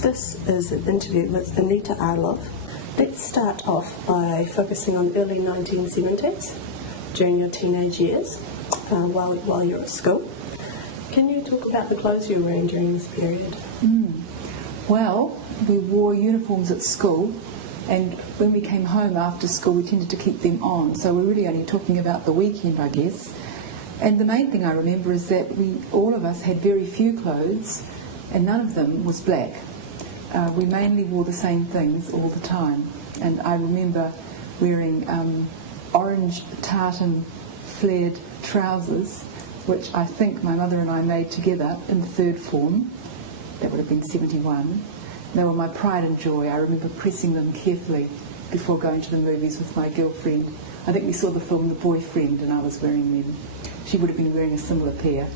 This is an interview with Anita Arlov. Let's start off by focusing on early 1970s, during your teenage years, while you're at school. Can you talk about the clothes you were wearing during this period? Well, we wore uniforms at school, and when we came home after school we tended to keep them on, so we're really only talking about the weekend, I guess. And the main thing I remember is that all of us had very few clothes, and none of them was black. We mainly wore the same things all the time, and I remember wearing orange tartan flared trousers, which I think my mother and I made together in the third form. That would have been 71. They were my pride and joy. I remember pressing them carefully before going to the movies with my girlfriend. I think we saw the film The Boyfriend and I was wearing them. She would have been wearing a similar pair.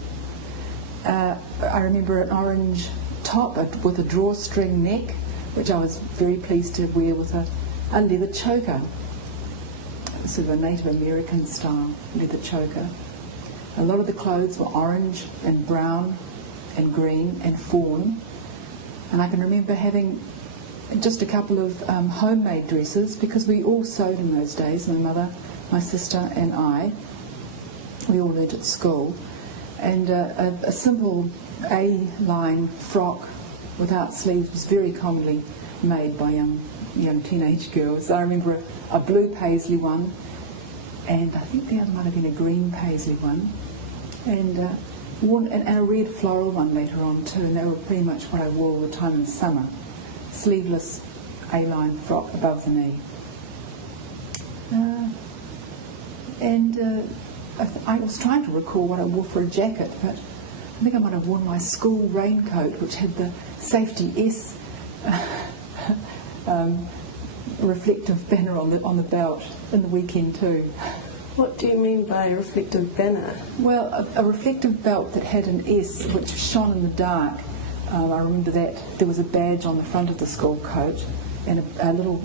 I remember an orange top with a drawstring neck, which I was very pleased to wear with a leather choker, sort of a Native American style leather choker. A lot of the clothes were orange and brown and green and fawn, and I can remember having just a couple of homemade dresses, because we all sewed in those days, my mother, my sister and I. We all learnt at school, and a simple A-line frock without sleeves was very commonly made by young teenage girls. I remember a blue paisley one, and I think the other might have been a green paisley one, and a red floral one later on too, and they were pretty much what I wore all the time in summer. Sleeveless A-line frock above the knee. I was trying to recall what I wore for a jacket, but I think I might have worn my school raincoat, which had the safety S reflective banner on the belt in the weekend too. What do you mean by a reflective banner? Well, a reflective belt that had an S which shone in the dark. I remember that there was a badge on the front of the school coat and a little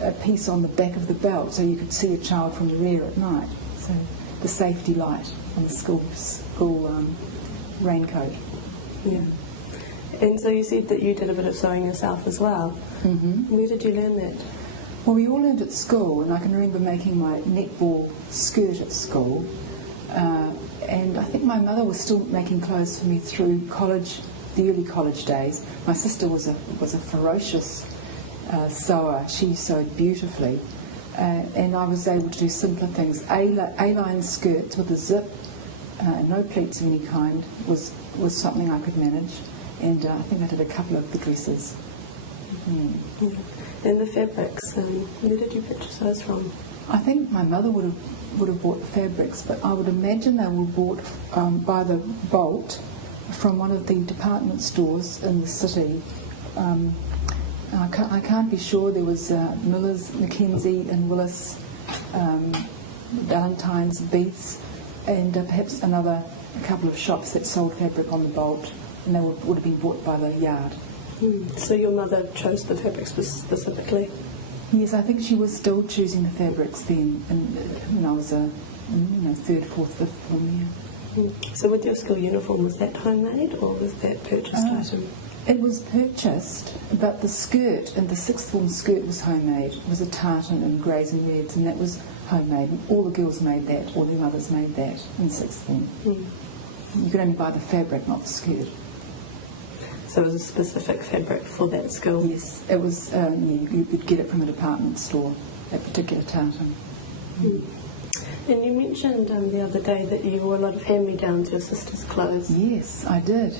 a piece on the back of the belt, so you could see a child from the rear at night. So the safety light on the school raincoat. Yeah. And so you said that you did a bit of sewing yourself as well. Mm-hmm. Where did you learn that? Well, we all learned at school, and I can remember making my netball skirt at school. And I think my mother was still making clothes for me through college, the early college days. My sister was a ferocious sewer. She sewed beautifully, and I was able to do simpler things. A-line skirts with a zip, no pleats of any kind was something I could manage, and I think I did a couple of the dresses. Yeah. And the fabrics, where did you purchase those from? I think my mother would have bought the fabrics, but I would imagine they were bought by the bolt from one of the department stores in the city. I can't be sure. There was Miller's, Mackenzie and Willis, Valentine's, Beats, and perhaps a couple of shops that sold fabric on the bolt, and they would have been bought by the yard. So your mother chose the fabrics specifically? Yes, I think she was still choosing the fabrics then, when I was a third, fourth, fifth form year. So with your school uniform, was that homemade or was that purchased item? It was purchased, but the skirt, and the sixth form skirt was homemade. It was a tartan in greys and reds, and that was homemade. All the girls made that, all their mothers made that in sixth form. You could only buy the fabric, not the skirt. So it was a specific fabric for that school? Yes, it was. You could get it from a department store, that particular tartan. And you mentioned the other day that you wore a lot of hand-me-downs to your sister's clothes. Yes, I did.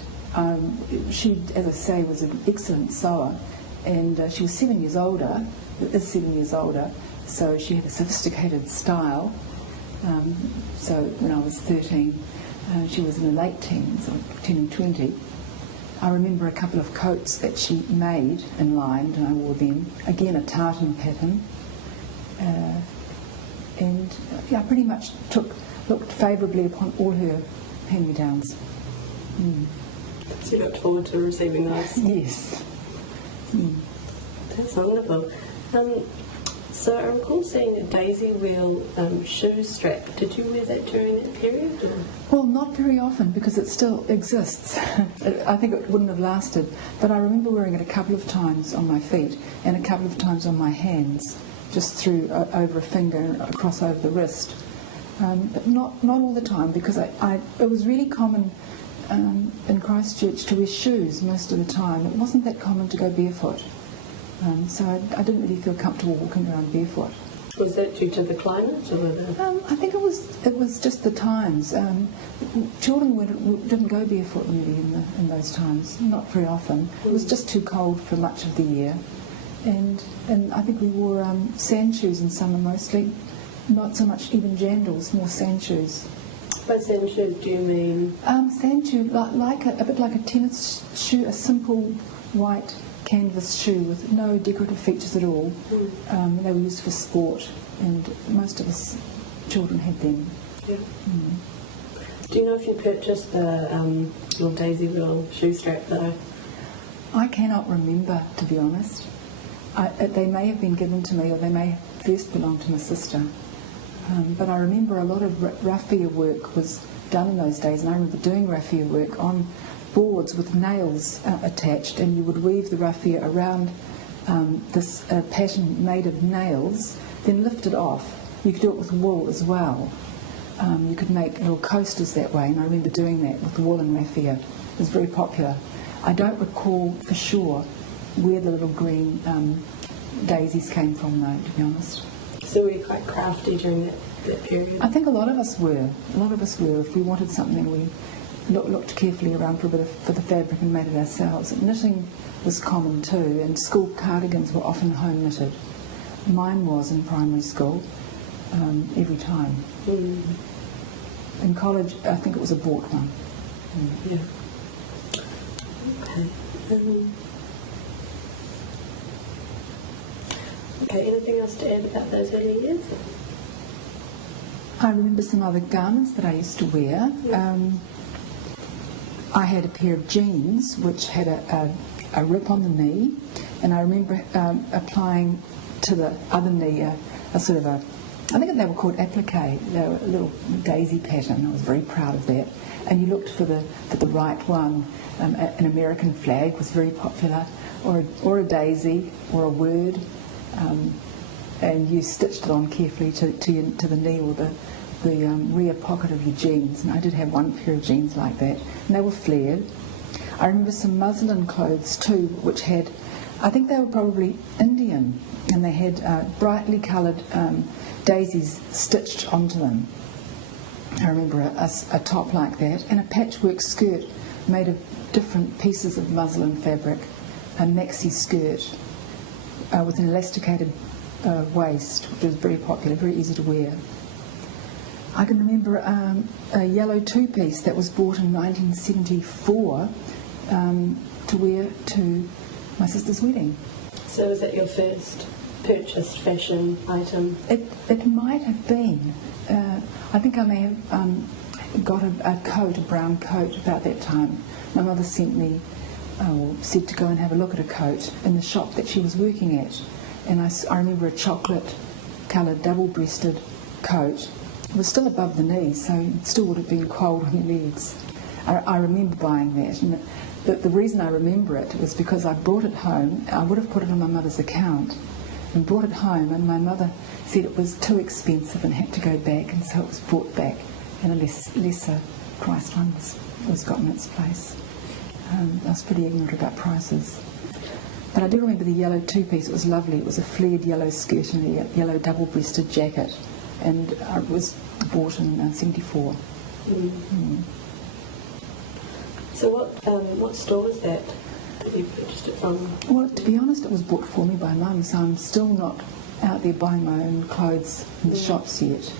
She, as I say, was an excellent sewer, and she was 7 years older, is 7 years older, so she had a sophisticated style. So when I was 13, she was in her late teens, or turning 20. I remember a couple of coats that she made and lined, and I wore them. Again, a tartan pattern. And I pretty much looked favourably upon all her hand-me-downs. So you looked forward to receiving those? Yes. That's wonderful. So I recall seeing a daisy wheel shoe strap. Did you wear that during that period? Or? Well, not very often because it still exists. I think it wouldn't have lasted. But I remember wearing it a couple of times on my feet and a couple of times on my hands, just through over a finger and across over the wrist. But not all the time, because it was really common in Christchurch to wear shoes most of the time. It wasn't that common to go barefoot. So I didn't really feel comfortable walking around barefoot. Was that due to the climate, or I think it was just the times. Children didn't go barefoot really in those times, not very often. It was just too cold for much of the year, and I think we wore sand shoes in summer mostly, not so much even jandals, more sand shoes. By sand shoes, do you mean? Sand shoe, like a bit like a tennis shoe, a simple white canvas shoe with no decorative features at all. They were used for sport, and most of us children had them. Yeah. Do you know if you purchased the little daisy wheel shoe strap though? I cannot remember, to be honest. They may have been given to me, or they may have first belonged to my sister. But I remember a lot of raffia work was done in those days, and I remember doing raffia work on boards with nails attached, and you would weave the raffia around this pattern made of nails, then lift it off. You could do it with wool as well. You could make little coasters that way, and I remember doing that with wool and raffia. It was very popular. I don't recall for sure where the little green daisies came from, though, to be honest. So were you quite crafty during that period? I think a lot of us were. A lot of us were. If we wanted something, we looked carefully around for the fabric and made it ourselves. Knitting was common too, and school cardigans were often home knitted. Mine was in primary school, every time. In college, I think it was a bought one. Yeah. Okay. Okay, anything else to add about those early years? I remember some other garments that I used to wear. I had a pair of jeans which had a rip on the knee, and I remember applying to the other knee a sort of I think they were called applique. They were a little daisy pattern. I was very proud of that. And you looked for the right one. An American flag was very popular, or a daisy, or a word. And you stitched it on carefully to the knee or the rear pocket of your jeans. And I did have one pair of jeans like that, and they were flared. I remember some muslin clothes too, which had, I think they were probably Indian, and they had brightly coloured daisies stitched onto them. I remember a top like that, and a patchwork skirt made of different pieces of muslin fabric, a maxi skirt with an elasticated waist, which was very popular, very easy to wear. I can remember a yellow two-piece that was bought in 1974 to wear to my sister's wedding. So was that your first purchased fashion item? It might have been. I think I may have got a coat, a brown coat, about that time. My mother sent me, said to go and have a look at a coat in the shop that she was working at. And I remember a chocolate-coloured, double-breasted coat. It was still above the knees, so it still would have been cold on your legs. I remember buying that. And the reason I remember it was because I brought it home. I would have put it on my mother's account and brought it home, and my mother said it was too expensive and had to go back, and so it was brought back, and a lesser priced one was got in its place. I was pretty ignorant about prices. But I do remember the yellow two-piece. It was lovely. It was a flared yellow skirt and a yellow double-breasted jacket, and it was bought in 74. So what store was that you purchased it from? Well, to be honest, it was bought for me by Mum, so I'm still not out there buying my own clothes in the shops yet.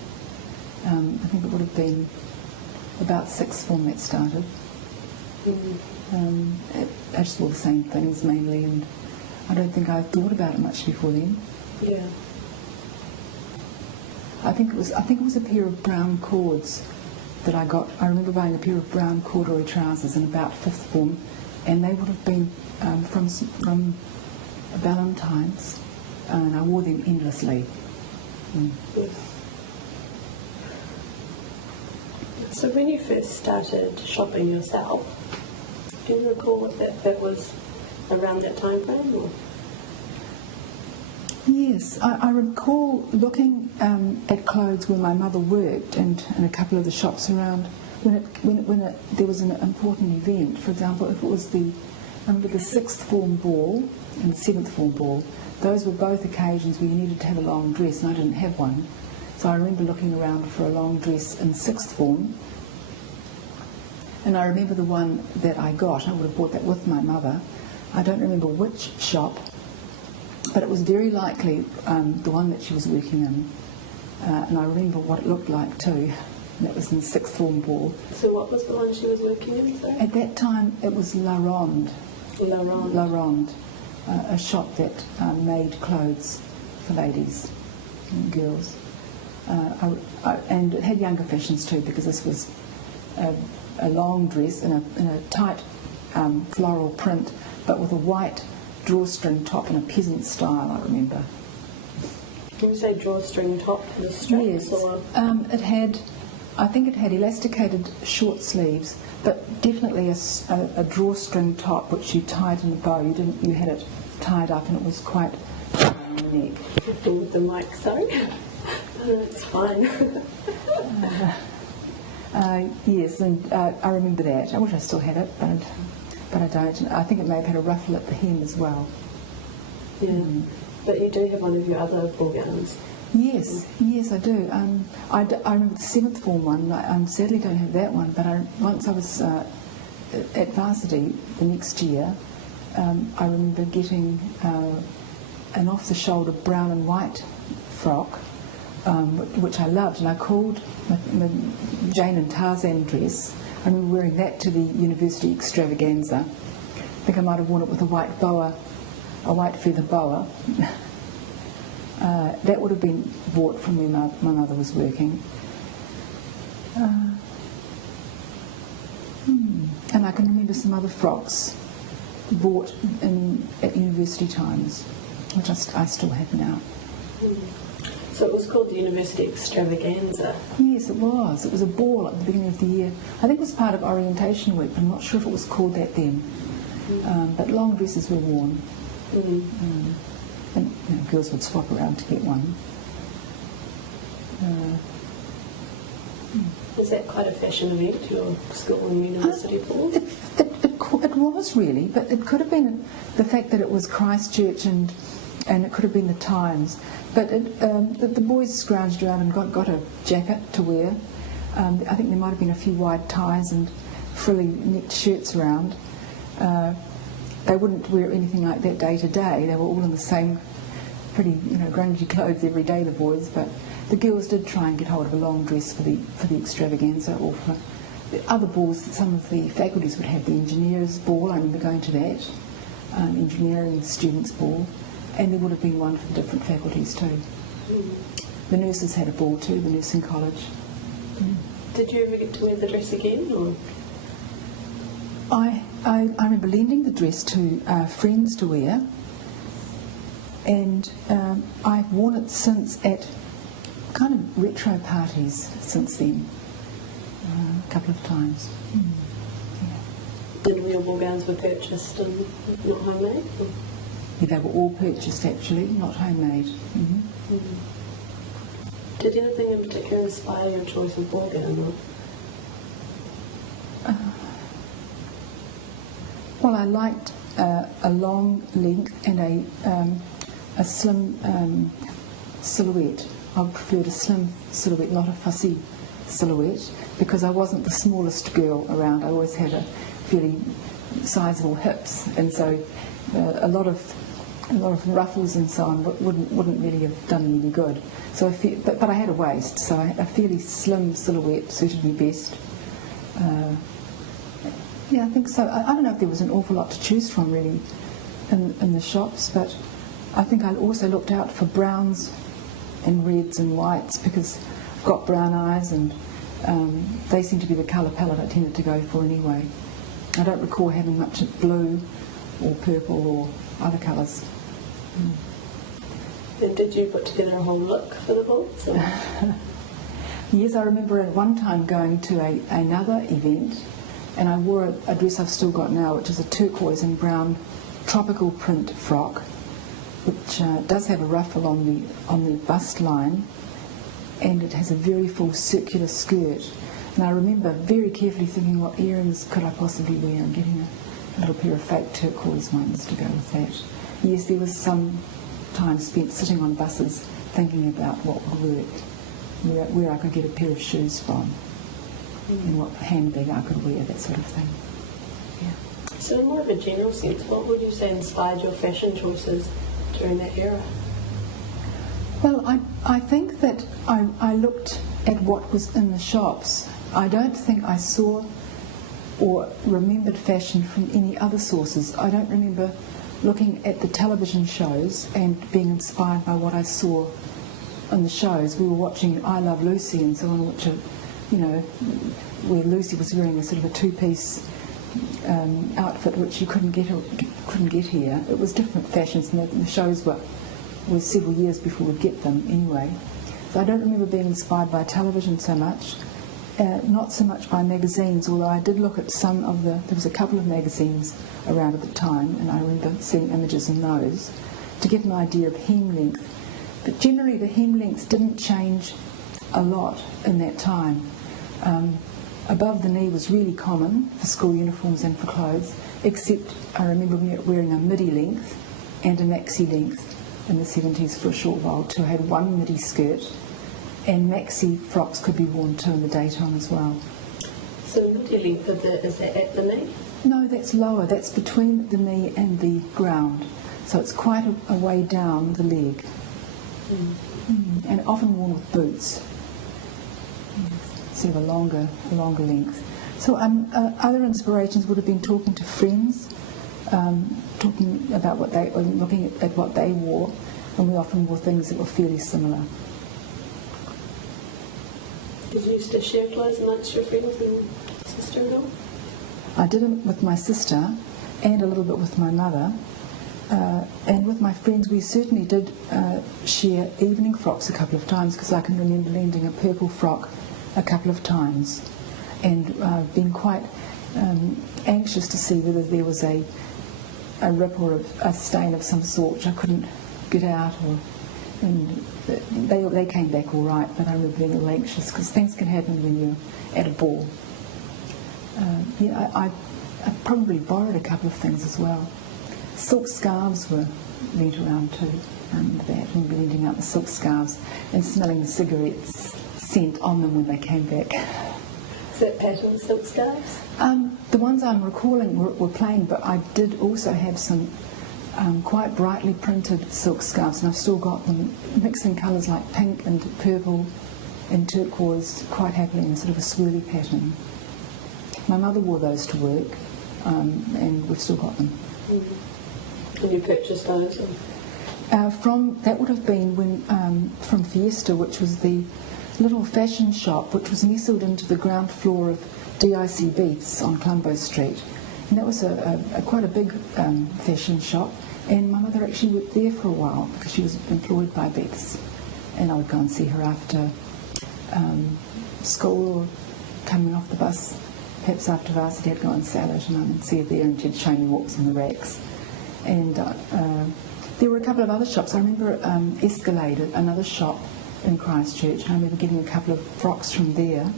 I think it would have been about sixth form that started. I just wore the same things mainly, and I don't think I thought about it much before then. Yeah. I think it was a pair of brown cords that I got. I remember buying a pair of brown corduroy trousers in about fifth form, and they would have been from Valentine's. and I wore them endlessly. Yes. So when you first started shopping yourself, do you recall if that was around that time frame? Or? Yes, I recall looking at clothes where my mother worked and in a couple of the shops around when there was an important event. For example, if it was I remember the sixth form ball and the seventh form ball. Those were both occasions where you needed to have a long dress, and I didn't have one. So I remember looking around for a long dress in sixth form. And I remember the one that I got. I would have bought that with my mother. I don't remember which shop, but it was very likely the one that she was working in. And I remember what it looked like too. And that was in the sixth form ball. So what was the one she was working in, sorry? At that time, it was La Ronde. La Ronde. La Ronde, a shop that made clothes for ladies and girls. And it had younger fashions too, because this was a long dress in a tight floral print, but with a white drawstring top in a peasant style, I remember. Can you say drawstring top, the straps? Yes. Or? I think it had elasticated short sleeves, but definitely a drawstring top which you tied in a bow. You had it tied up, and it was quite on the neck. With the mic, sorry. It's fine. Yes, and I remember that. I wish I still had it, but I don't. I think it may have had a ruffle at the hem as well. Yeah, but you do have one of your other ball gowns. Yes, I do. I remember the seventh form one. I sadly don't have that one, but once I was at varsity the next year, I remember getting an off-the-shoulder brown and white frock, which I loved, and I called my Jane and Tarzan dress. I remember wearing that to the university extravaganza. I think I might have worn it with a white boa, a white feather boa. That would have been bought from where my mother was working. And I can remember some other frocks bought at university times, which I still have now. So it was called the University Extravaganza? Yes, it was. It was a ball at the beginning of the year. I think it was part of orientation week, but I'm not sure if it was called that then. But long dresses were worn. And girls would swap around to get one. Was that quite a fashion event, your school and university ball? It was really, but it could have been the fact that it was Christchurch and it could have been the Times. But the boys scrounged around and got a jacket to wear. I think there might have been a few wide ties and frilly necked shirts around. They wouldn't wear anything like that day to day. They were all in the same pretty, grungy clothes every day, the boys. But the girls did try and get hold of a long dress for the extravaganza, or for the other balls. Some of the faculties would have the engineers' ball. I remember going to that, engineering students' ball, and there would have been one for the different faculties too. The nurses had a ball too, the nursing college. Did you ever get to wear the dress again, or? I remember lending the dress to friends to wear, and I've worn it since at kind of retro parties since then, a couple of times. And all your ball gowns were purchased and not homemade? Or? Yeah, they were all purchased actually, not homemade. Did anything in particular inspire your choice of ball gown? Well, I liked a long length and a slim silhouette. I preferred a slim silhouette, not a fussy silhouette, because I wasn't the smallest girl around. I always had a fairly sizable hips, and so a lot of ruffles and so on wouldn't really have done me any good. So but I had a waist, so a fairly slim silhouette suited me best. Yeah, I think so. I don't know if there was an awful lot to choose from really in the shops, but I think I also looked out for browns and reds and whites, because I've got brown eyes, and they seem to be the colour palette I tended to go for anyway. I don't recall having much blue or purple or other colours. And did you put together a whole look for the balls? Yes, I remember at one time going to another event, and I wore a dress I've still got now, which is a turquoise and brown tropical print frock, which does have a ruffle on the bust line, and it has a very full circular skirt. And I remember very carefully thinking, what earrings could I possibly wear, and getting a little pair of fake turquoise ones to go with that. Yes, there was some time spent sitting on buses thinking about what would work, where I could get a pair of shoes from, and what handbag I could wear, that sort of thing. Yeah. So in more of a general sense, what would you say inspired your fashion choices during that era? Well, I think that I looked at what was in the shops. I don't think I saw or remembered fashion from any other sources. I don't remember looking at the television shows and being inspired by what I saw in the shows. We were watching I Love Lucy and so on, which are, where Lucy was wearing a sort of a two-piece outfit which you couldn't get here. It was different fashions, and the shows were several years before we'd get them anyway. So I don't remember being inspired by television so much, not so much by magazines, although I did look at there was a couple of magazines around at the time, and I remember seeing images in those to get an idea of hem length. But generally the hem lengths didn't change a lot in that time. Above the knee was really common for school uniforms and for clothes, except I remember wearing a midi length and a maxi length in the 70s for a short while too. I had one midi skirt, and maxi frocks could be worn too in the daytime as well. So midi length, is that at the knee? No, that's lower. That's between the knee and the ground. So it's quite a way down the leg. And often worn with boots. Sort of a longer length. So other inspirations would have been talking to friends, talking about looking at what they wore, and we often wore things that were fairly similar. Did you used to share clothes amongst your friends and sister-in-law? I did it with my sister and a little bit with my mother. And with my friends we certainly did share evening frocks a couple of times, because I can remember lending a purple frock a couple of times, and being quite anxious to see whether there was a rip or a stain of some sort which I couldn't get out, and they came back all right, but I remember being a little anxious because things can happen when you're at a ball. I probably borrowed a couple of things as well. Silk scarves were lent around too. I remember that. I remember lending out the silk scarves and smelling the cigarettes scent on them when they came back. Is that pattern silk scarves? The ones I'm recalling were plain, but I did also have some quite brightly printed silk scarves, and I've still got them, mixing colours like pink and purple and turquoise quite happily in sort of a swirly pattern. My mother wore those to work, and we've still got them. And you purchased those? That would have been from Fiesta, which was the little fashion shop which was nestled into the ground floor of DIC Beats on Colombo Street. And that was quite a big fashion shop, and my mother actually worked there for a while because she was employed by Beats, and I would go and see her after school or coming off the bus, perhaps after varsity. I'd go and salad and I would see her there, and she'd show me walks on the racks. And there were a couple of other shops. I remember Escalade, another shop in Christchurch. I remember getting a couple of frocks from there.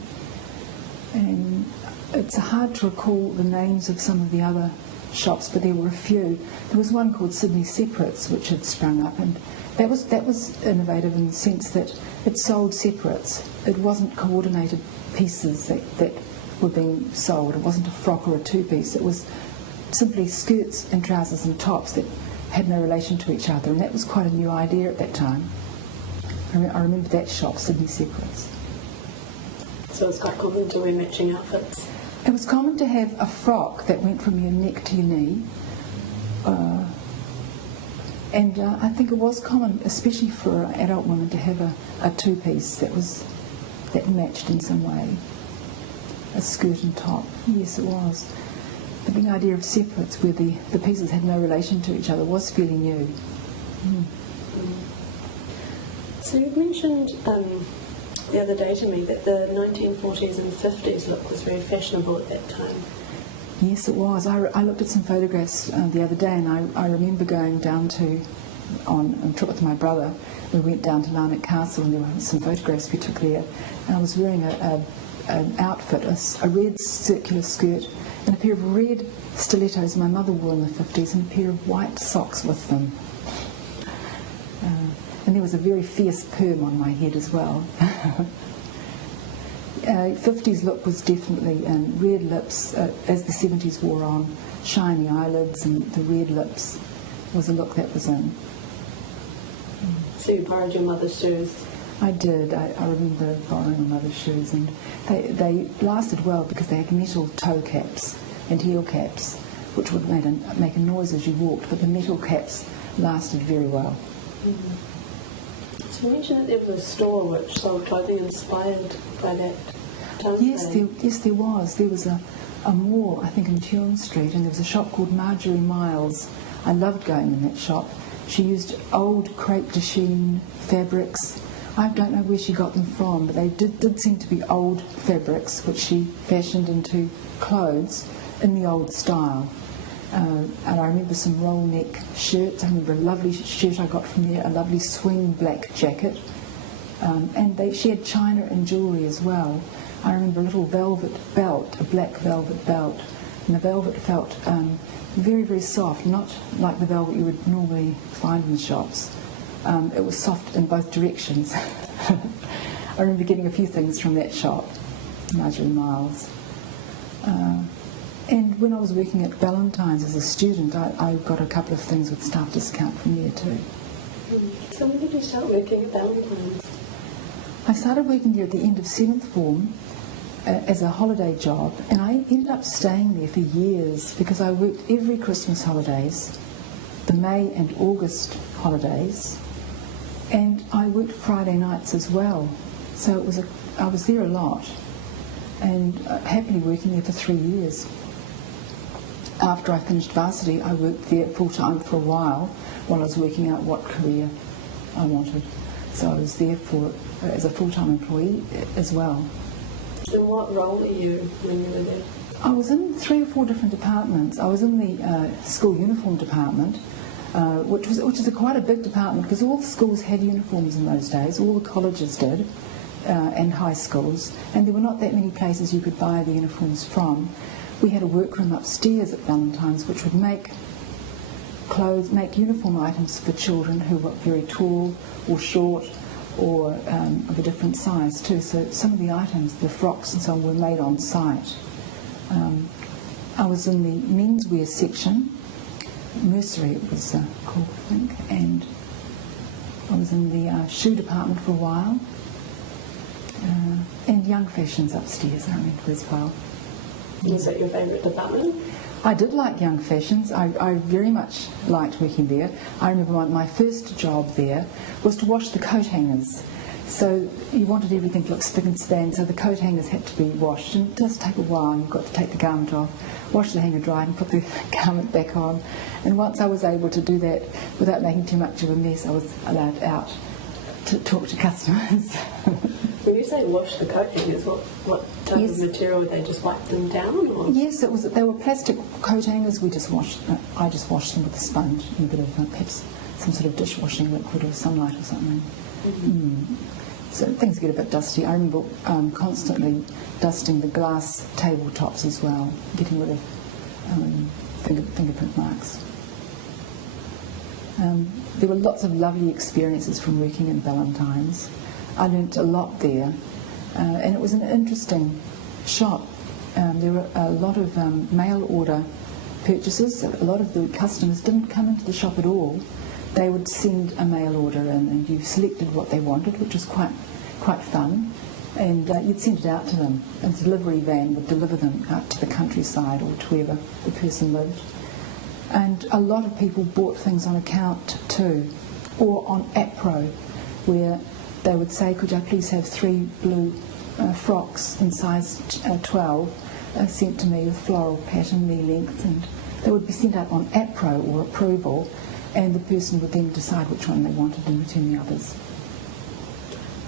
And it's hard to recall the names of some of the other shops, but there were a few. There was one called Sydney Separates, which had sprung up, and that was innovative in the sense that it sold separates. It wasn't coordinated pieces that were being sold. It wasn't a frock or a two-piece. It was simply skirts and trousers and tops that had no relation to each other, and that was quite a new idea at that time. I remember that shop, Sydney Separates. So it's quite common to wear matching outfits? It was common to have a frock that went from your neck to your knee, and I think it was common, especially for adult women, to have a two-piece that matched in some way, a skirt and top. Yes, it was. But the idea of separates, where the pieces had no relation to each other, was fairly new. So you mentioned the other day to me that the 1940s and 50s look was very fashionable at that time. Yes, it was. I looked at some photographs the other day, and I remember going down on a trip with my brother. We went down to Larnac Castle, and there were some photographs we took there. And I was wearing an outfit, a red circular skirt, and a pair of red stilettos my mother wore in the 50s, and a pair of white socks with them. And there was a very fierce perm on my head as well. 50s look was definitely red lips, as the 70s wore on, shiny eyelids, and the red lips was a look that was in. So you borrowed your mother's shoes? I did. I remember borrowing my mother's shoes, and they lasted well because they had metal toe caps and heel caps, which would make a noise as you walked, but the metal caps lasted very well. Mm-hmm. So you mentioned that there was a store which sold clothing inspired by that time frame. Yes, there was. There was a mall, I think, in Turin Street, and there was a shop called Marjorie Miles. I loved going in that shop. She used old crepe de chine fabrics. I don't know where she got them from, but they did seem to be old fabrics, which she fashioned into clothes in the old style. And I remember some roll neck shirts. I remember a lovely shirt I got from there, a lovely swing black jacket. And she had china and jewellery as well. I remember a little velvet belt, a black velvet belt, and the velvet felt very, very soft, not like the velvet you would normally find in the shops. It was soft in both directions. I remember getting a few things from that shop, Marjorie Miles. And when I was working at Ballantyne's as a student, I got a couple of things with staff discount from there too. So when did you start working at Ballantyne's? I started working there at the end of 7th form as a holiday job, and I ended up staying there for years because I worked every Christmas holidays, the May and August holidays, and I worked Friday nights as well. So I was there a lot, and happily working there for 3 years. After I finished varsity, I worked there full-time for a while I was working out what career I wanted. So I was there as a full-time employee as well. And what role were you when you were there? I was in 3 or 4 different departments. I was in the school uniform department, which is quite a big department because all the schools had uniforms in those days. All the colleges did, and high schools, and there were not that many places you could buy the uniforms from. We had a workroom upstairs at Ballantyne's which would make uniform items for children who were very tall or short, or of a different size too. So some of the items, the frocks and so on, were made on site. I was in the menswear section, Mercery it was called, I think, and I was in the shoe department for a while, and young fashions upstairs, I remember as well. Was that your favourite department? I did like young fashions. I very much liked working there. I remember my first job there was to wash the coat hangers. So you wanted everything to look spick and span, so the coat hangers had to be washed, and it does take a while. You've got to take the garment off, wash the hanger dry, and put the garment back on. And once I was able to do that without making too much of a mess, I was allowed out to talk to customers. When you say wash the coat hangers, what type of material would they just wipe them down? Or? Yes, they were plastic coat hangers. I just washed them with a sponge and a bit of perhaps some sort of dishwashing liquid or sunlight or something. Mm-hmm. So things get a bit dusty. I remember constantly dusting the glass tabletops as well, getting rid of fingerprint marks. There were lots of lovely experiences from working in Ballantyne's. I learnt a lot there, and it was an interesting shop. There were a lot of mail order purchases. A lot of the customers didn't come into the shop at all. They would send a mail order in, and you selected what they wanted, which was quite fun, and you'd send it out to them. A delivery van would deliver them out to the countryside or to wherever the person lived. And a lot of people bought things on account too, or on APRO, where they would say, could I please have 3 blue frocks in size 12 sent to me with floral pattern, knee length, and they would be sent out on APRO or approval, and the person would then decide which one they wanted and return the others.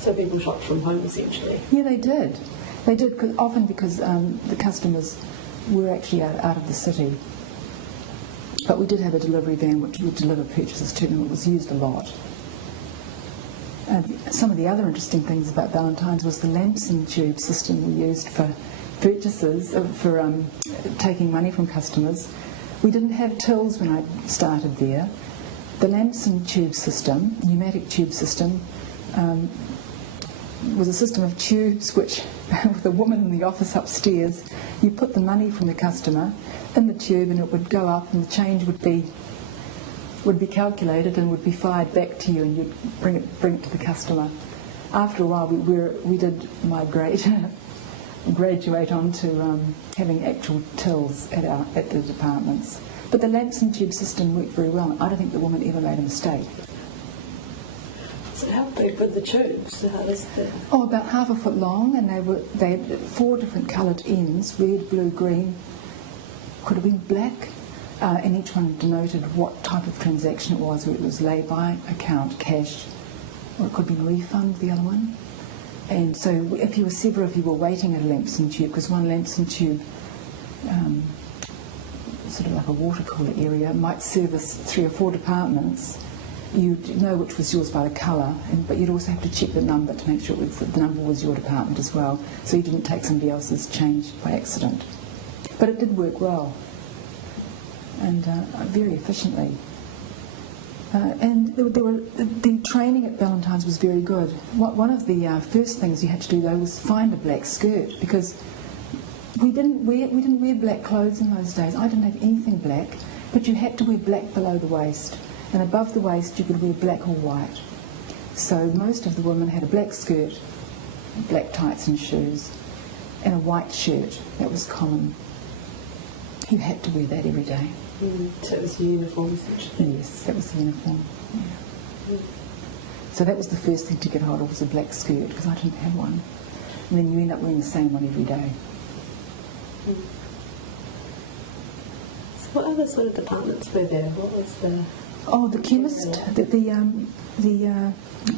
So people shopped from home essentially? Yeah, they did. They did, often because the customers were actually out of the city. But we did have a delivery van which would deliver purchases to them. It was used a lot. Some of the other interesting things about Valentine's was the lamps and tube system we used for purchases, for taking money from customers. We didn't have tills when I started there. The lamps and tube system, pneumatic tube system, was a system of tubes which, with a woman in the office upstairs, you put the money from the customer in the tube and it would go up and the change would be calculated and would be fired back to you, and you'd bring it to the customer. After a while we did graduate on to having actual tills at the departments. But the lamps and tube system worked very well. I don't think the woman ever made a mistake. So how big were the tubes? About half a foot long, and they had 4 different coloured ends: red, blue, green, could have been black, and each one denoted what type of transaction it was, whether it was lay-by, account, cash, or it could be refund, the other one. And so if you were several of you were waiting at a lamps and tube, because one lamps and tube, sort of like a water cooler area, might service 3 or 4 departments, you'd know which was yours by the colour, but you'd also have to check the number to make sure the number was your department as well, so you didn't take somebody else's change by accident. But it did work well, and very efficiently. And the training at Valentine's was very good. One of the first things you had to do, though, was find a black skirt, because we didn't wear black clothes in those days. I didn't have anything black, but you had to wear black below the waist, and above the waist you could wear black or white. So most of the women had a black skirt, black tights and shoes, and a white shirt. That was common. You had to wear that every day. So it was the uniform essentially? Yes, that was the uniform. Yeah. So that was the first thing to get hold of, was a black skirt, because I didn't have one. And then you end up wearing the same one every day. So what other sort of departments were there? What was the... Oh, the chemist,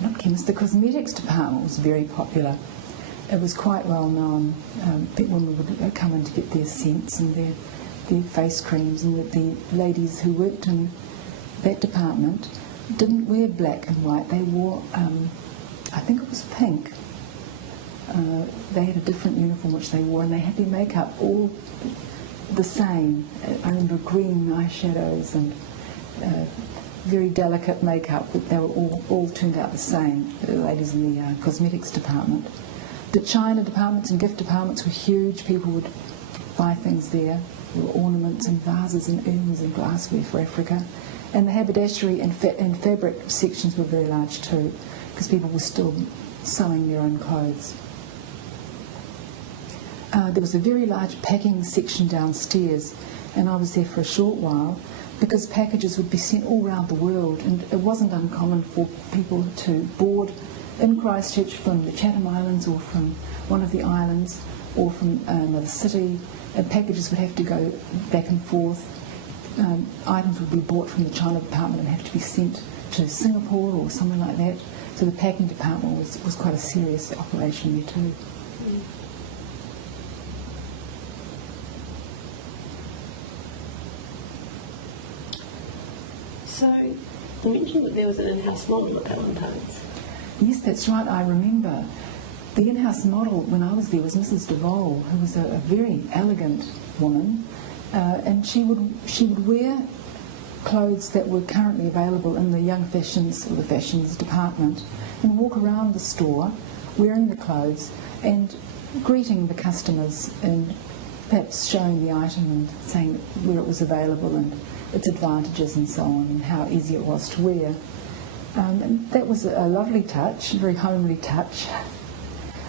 not chemist, the cosmetics department was very popular. It was quite well known. Women would come in to get their scents and their face creams, and the ladies who worked in that department didn't wear black and white. They wore, I think it was pink. They had a different uniform which they wore, and they had their makeup all the same. I remember green eyeshadows and very delicate makeup, but they were all turned out the same, the ladies in the cosmetics department. The china departments and gift departments were huge. People would buy things there. There were ornaments and vases and urns and glassware for Africa. And the haberdashery and fabric sections were very large too, because people were still sewing their own clothes. There was a very large packing section downstairs, and I was there for a short while, because packages would be sent all around the world, and it wasn't uncommon for people to board in Christchurch from the Chatham Islands or from one of the islands or from another city, and packages would have to go back and forth. Items would be bought from the China department and have to be sent to Singapore or somewhere like that. So the packing department was quite a serious operation there too. So you mentioned that there was an in-house model at Valentine's. Yes, that's right. I remember the in-house model when I was there was Mrs. DeVole, who was a very elegant woman, and she would wear clothes that were currently available in the young fashions or the fashions department, and walk around the store wearing the clothes and greeting the customers and perhaps showing the item and saying where it was available and its advantages and so on, and how easy it was to wear. And that was a lovely touch, a very homely touch.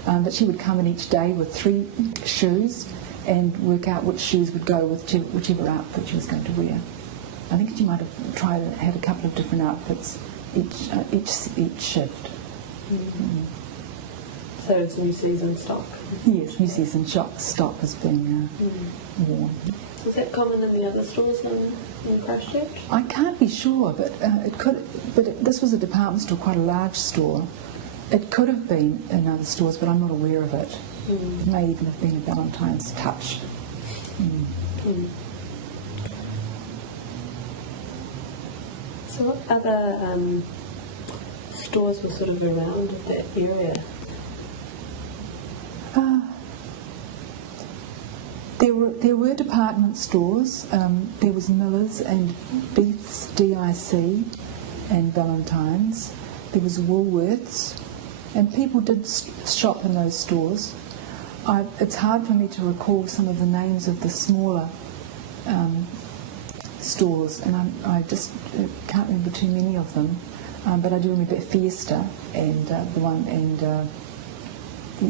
But she would come in each day with 3 shoes and work out which shoes would go with whichever outfit she was going to wear. I think she might have had a couple of different outfits each shift. Mm-hmm. So it's new season stock? Yes, new season stock has been worn. Was that common in the other stores in Christchurch? I can't be sure, but it could. But this was a department store, quite a large store, It could have been in other stores, but I'm not aware of it. It may even have been a Valentine's touch. So what other stores were sort of around that area? There were department stores. There was Miller's and Beath's DIC and Valentine's. There was Woolworths, and people did shop in those stores. It's hard for me to recall some of the names of the smaller stores, and I just can't remember too many of them. But I do remember Fiesta and the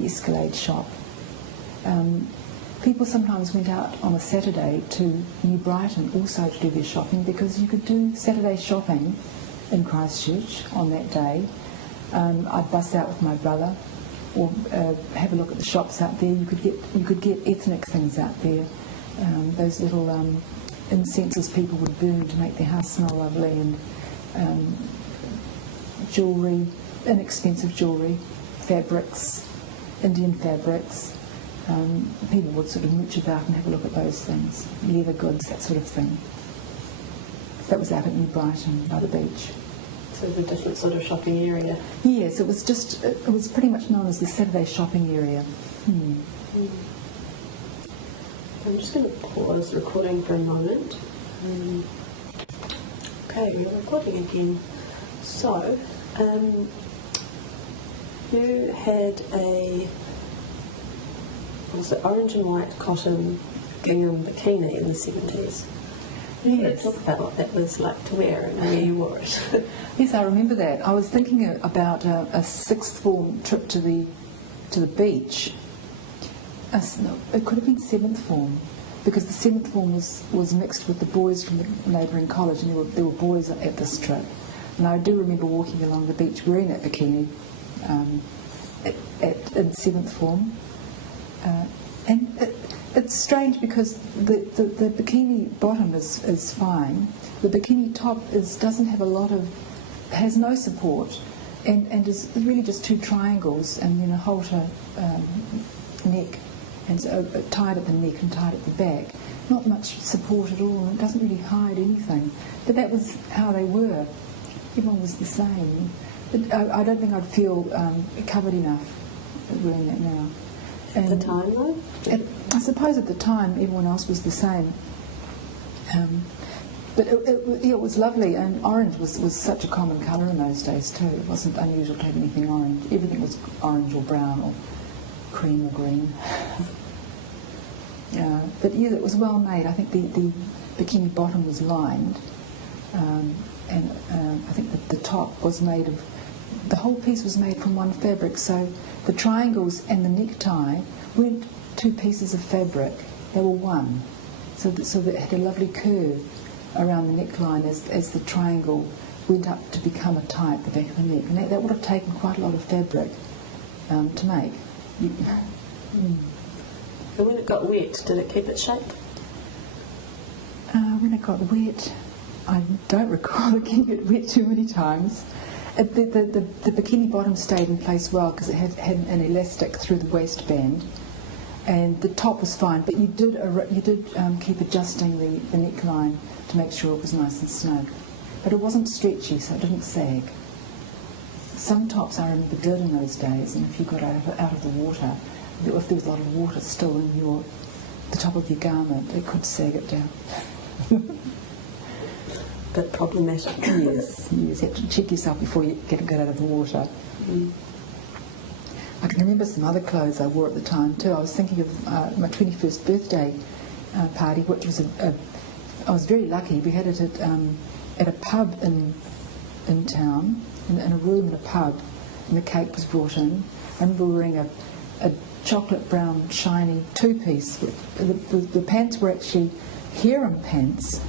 Escalade shop. People sometimes went out on a Saturday to New Brighton also to do their shopping, because you could do Saturday shopping in Christchurch on that day. I'd bus out with my brother, or have a look at the shops out there. You could get ethnic things out there. Those little incenses people would burn to make their house smell lovely, and jewellery, inexpensive jewellery, fabrics, Indian fabrics. People would sort of mooch about and have a look at those things, leather goods, that sort of thing. That was out at New Brighton by the beach. So it was a different sort of shopping area? Yes, it was pretty much known as the Saturday shopping area. I'm just going to pause recording for a moment. Okay, we're recording again. So, you had was it orange and white cotton gingham bikini in the 70s? Yes. Talk about what that was like to wear and where you wore it. Yes, I remember that. I was thinking about a sixth form trip to the beach. No, it could have been seventh form, because the seventh form was mixed with the boys from the neighbouring college, and there were boys at this trip. And I do remember walking along the beach wearing that bikini in seventh form. And it's strange, because the bikini bottom is fine. The bikini top doesn't have has no support, and is really just two triangles and then a halter neck, and so tied at the neck and tied at the back. Not much support at all, and it doesn't really hide anything. But that was how they were. Everyone was the same. But I don't think I'd feel covered enough wearing that now. At the time, though? I suppose at the time everyone else was the same. But it was lovely, and orange was such a common colour in those days too. It wasn't unusual to have anything orange. Everything was orange or brown or cream or green. But yeah, it was well made. I think the bikini bottom was lined, and I think that the top was made of, the whole piece was made from one fabric, so the triangles and the necktie weren't two pieces of fabric, they were one. So that it had a lovely curve around the neckline as the triangle went up to become a tie at the back of the neck. And that would have taken quite a lot of fabric to make. And when it got wet, did it keep its shape? When it got wet, I don't recall it getting it wet too many times. The bikini bottom stayed in place well, because it had an elastic through the waistband, and the top was fine. But you did keep adjusting the neckline to make sure it was nice and snug. But it wasn't stretchy, so it didn't sag. Some tops I remember did in those days, and if you got out of the water, if there was a lot of water still in the top of your garment, it could sag it down. Bit problematic. Yes, you have to check yourself before you get out of the water. I can remember some other clothes I wore at the time too. I was thinking of my 21st birthday party, which was I was very lucky. We had it at a pub in town, in a room in a pub, and the cake was brought in. I remember wearing a chocolate brown shiny two-piece. The pants were actually harem pants.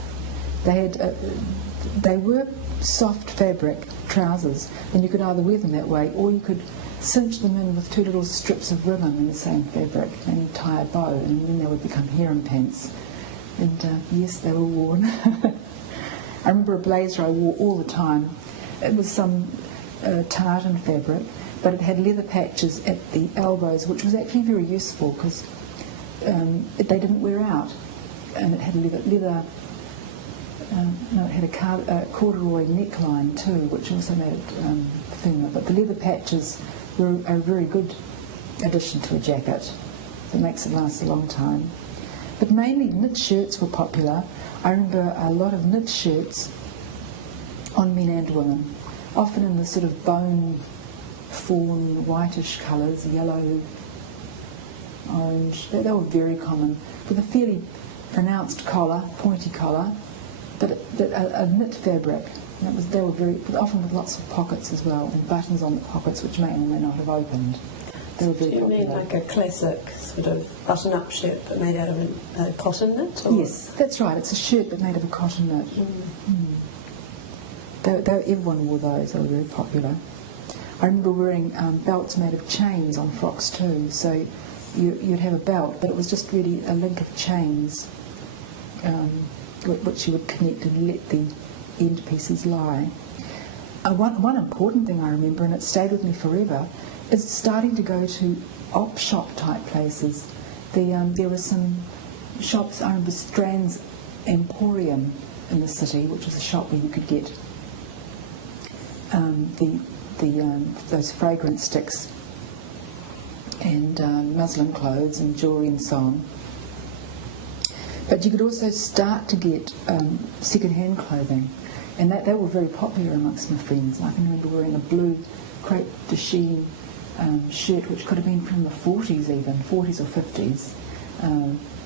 They were soft fabric trousers, and you could either wear them that way, or you could cinch them in with two little strips of ribbon in the same fabric and tie a bow, and then they would become harem pants. And yes, they were worn. I remember a blazer I wore all the time. It was some tartan fabric, but it had leather patches at the elbows, which was actually very useful because they didn't wear out, and it had it had a corduroy neckline too, which also made it thinner. But the leather patches were a very good addition to a jacket. It makes it last a long time. But mainly knit shirts were popular. I remember a lot of knit shirts on men and women, often in the sort of bone fawn whitish colours, yellow, orange. They were very common, with a fairly pronounced collar, pointy collar, but a knit fabric. And they were very, often with lots of pockets as well, and buttons on the pockets which may or may not have opened. They were very Do you popular. mean like a classic sort of button-up shirt but made out of a cotton knit? Or? Yes, that's right. It's a shirt but made of a cotton knit. Everyone wore those. They were very popular. I remember wearing belts made of chains on frocks too. So you'd have a belt, but it was just really a link of chains, which you would connect and let the end pieces lie. One important thing I remember, and it stayed with me forever, is starting to go to op shop type places. There were some shops. I remember Strand's Emporium in the city, which was a shop where you could get those fragrance sticks and muslin clothes and jewellery and so on. But you could also start to get second-hand clothing, and they were very popular amongst my friends. I can remember wearing a blue crepe de chine shirt, which could have been from the 40s even, 40s or 50s,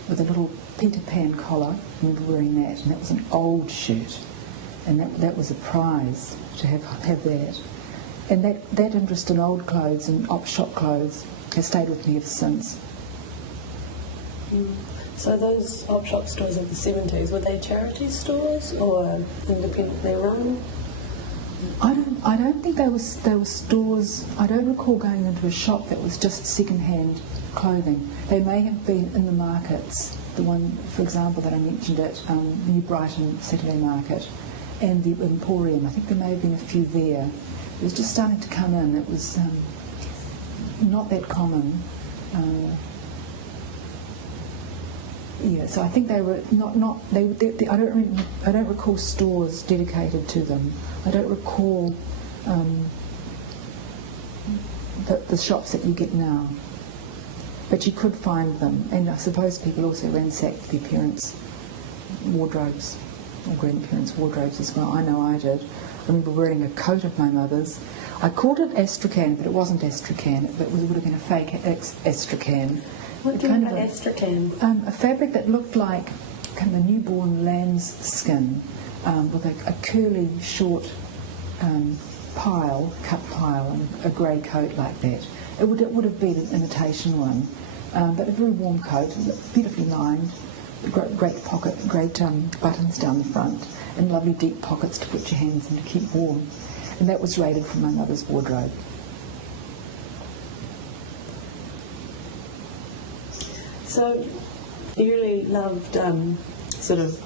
with a little Peter Pan collar. I remember wearing that, and that was an old shirt, and that was a prize to have that. And that interest in old clothes and op shop clothes has stayed with me ever since. So those op shop stores of the 70s, were they charity stores or independently run? I don't think they were stores. I don't recall going into a shop that was just second-hand clothing. They may have been in the markets. The one, for example, that I mentioned at New Brighton Saturday Market and the Emporium. I think there may have been a few there. It was just starting to come in. It was not that common. So I think they were not. I don't recall stores dedicated to them. I don't recall the shops that you get now. But you could find them, and I suppose people also ransacked their parents' wardrobes or grandparents' wardrobes as well. I know I did. I remember wearing a coat of my mother's. I called it astrakhan, but it wasn't astrakhan. It would have been a fake astrakhan. What do you mean by astrakhan? A fabric that looked like kind of a newborn lamb's skin, with a curly, short cut pile, and a grey coat like that. It would have been an imitation one, but a very warm coat, beautifully lined, great buttons down the front, and lovely deep pockets to put your hands in to keep warm. And that was raided from my mother's wardrobe. So you really loved sort of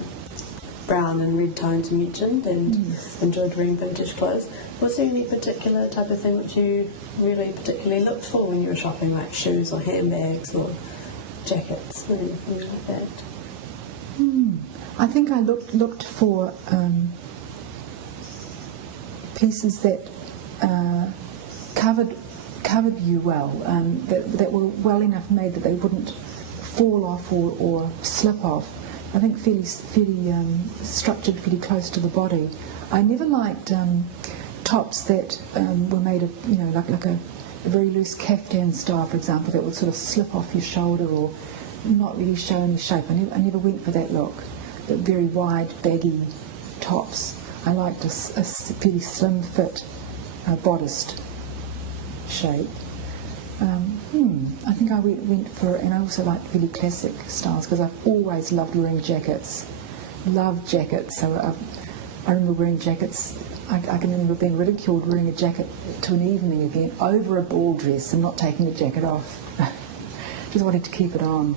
brown and red tones you mentioned, and enjoyed wearing vintage clothes. Was there any particular type of thing which you really particularly looked for when you were shopping, like shoes or handbags or jackets, anything like that? I think I looked for pieces that covered you well, that were well enough made that they wouldn't fall off or slip off. I think fairly structured, fairly close to the body. I never liked tops that were made of, like a very loose caftan style, for example, that would sort of slip off your shoulder or not really show any shape. I never went for that look. The very wide, baggy tops. I liked a fairly slim fit, bodiced shape. I think I went for, and I also liked really classic styles because I've always loved wearing jackets. Loved jackets. So I remember wearing jackets. I can remember being ridiculed wearing a jacket to an evening event over a ball dress and not taking the jacket off. Just wanting to keep it on.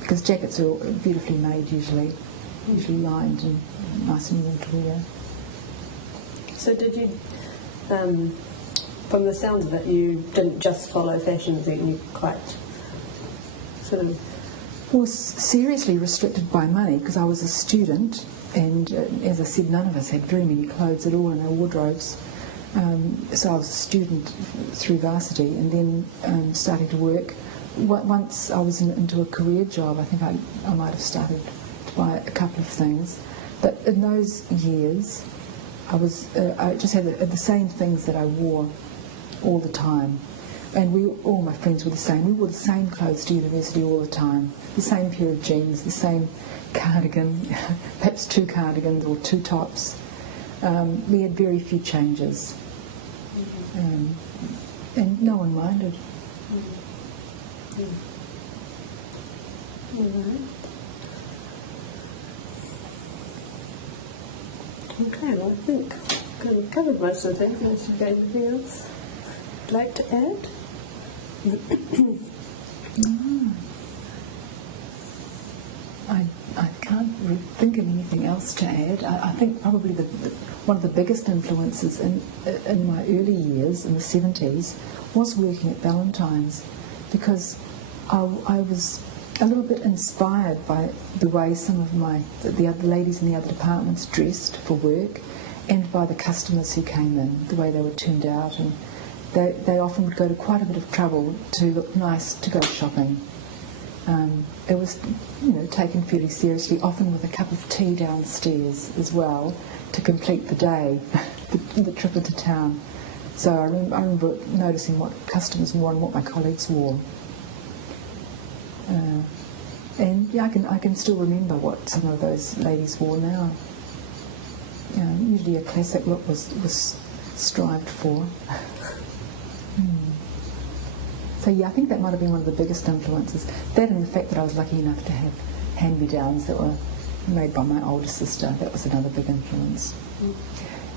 Because jackets are beautifully made usually lined and nice and warm to wear. So did you from the sounds of it, you didn't just follow fashions then, you quite sort of... Was seriously restricted by money because I was a student, and as I said, none of us had very many clothes at all in our wardrobes. So I was a student through varsity, and then starting to work. Once I was into a career job, I think I might have started to buy a couple of things. But in those years, I just had the same things that I wore all the time. And all my friends were the same. We wore the same clothes to university all the time. The same pair of jeans, the same cardigan, perhaps 2 cardigans or 2 tops. We had very few changes. And no one minded. All right. Okay, well, I think I've kind of covered most of the things. Unless you've got anything else you'd like to add? I can't really think of anything else to add. I think probably one of the biggest influences in my early years, in the 70s, was working at Valentine's, because I was a little bit inspired by the way some of the other ladies in the other departments dressed for work, and by the customers who came in, the way they were turned out, and they often would go to quite a bit of trouble to look nice to go shopping. It was, taken fairly seriously, often with a cup of tea downstairs as well, to complete the day, the trip into town. So I remember noticing what customers wore and what my colleagues wore. And yeah, I can still remember what some of those ladies wore now. Usually a classic look was strived for. So yeah, I think that might have been one of the biggest influences. That and the fact that I was lucky enough to have hand-me-downs that were made by my older sister. That was another big influence.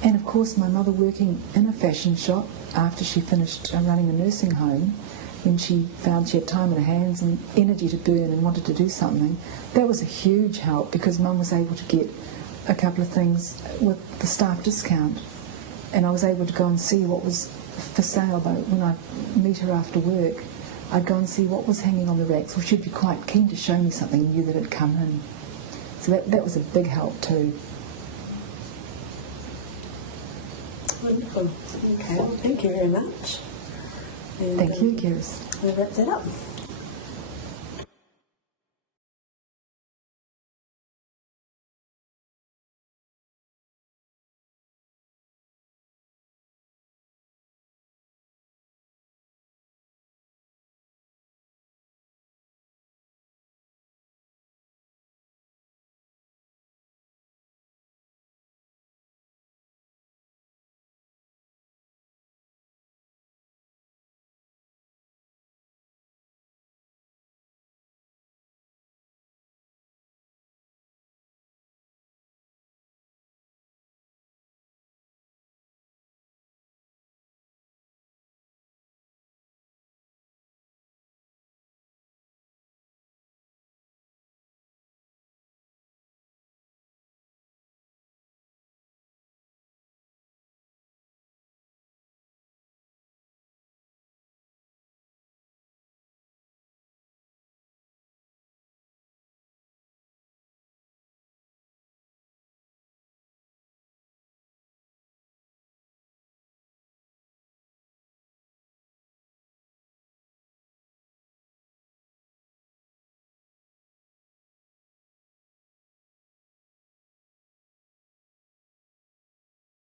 And of course my mother working in a fashion shop after she finished running a nursing home, when she found she had time in her hands and energy to burn and wanted to do something, that was a huge help, because Mum was able to get a couple of things with the staff discount, and I was able to go and see what was for sale. But when I'd meet her after work, I'd go and see what was hanging on the racks, or she'd be quite keen to show me something new that had come in. So that was a big help too. Wonderful. Okay, well, thank you very much. And, Thank you, Cerys. We'll wrap that up.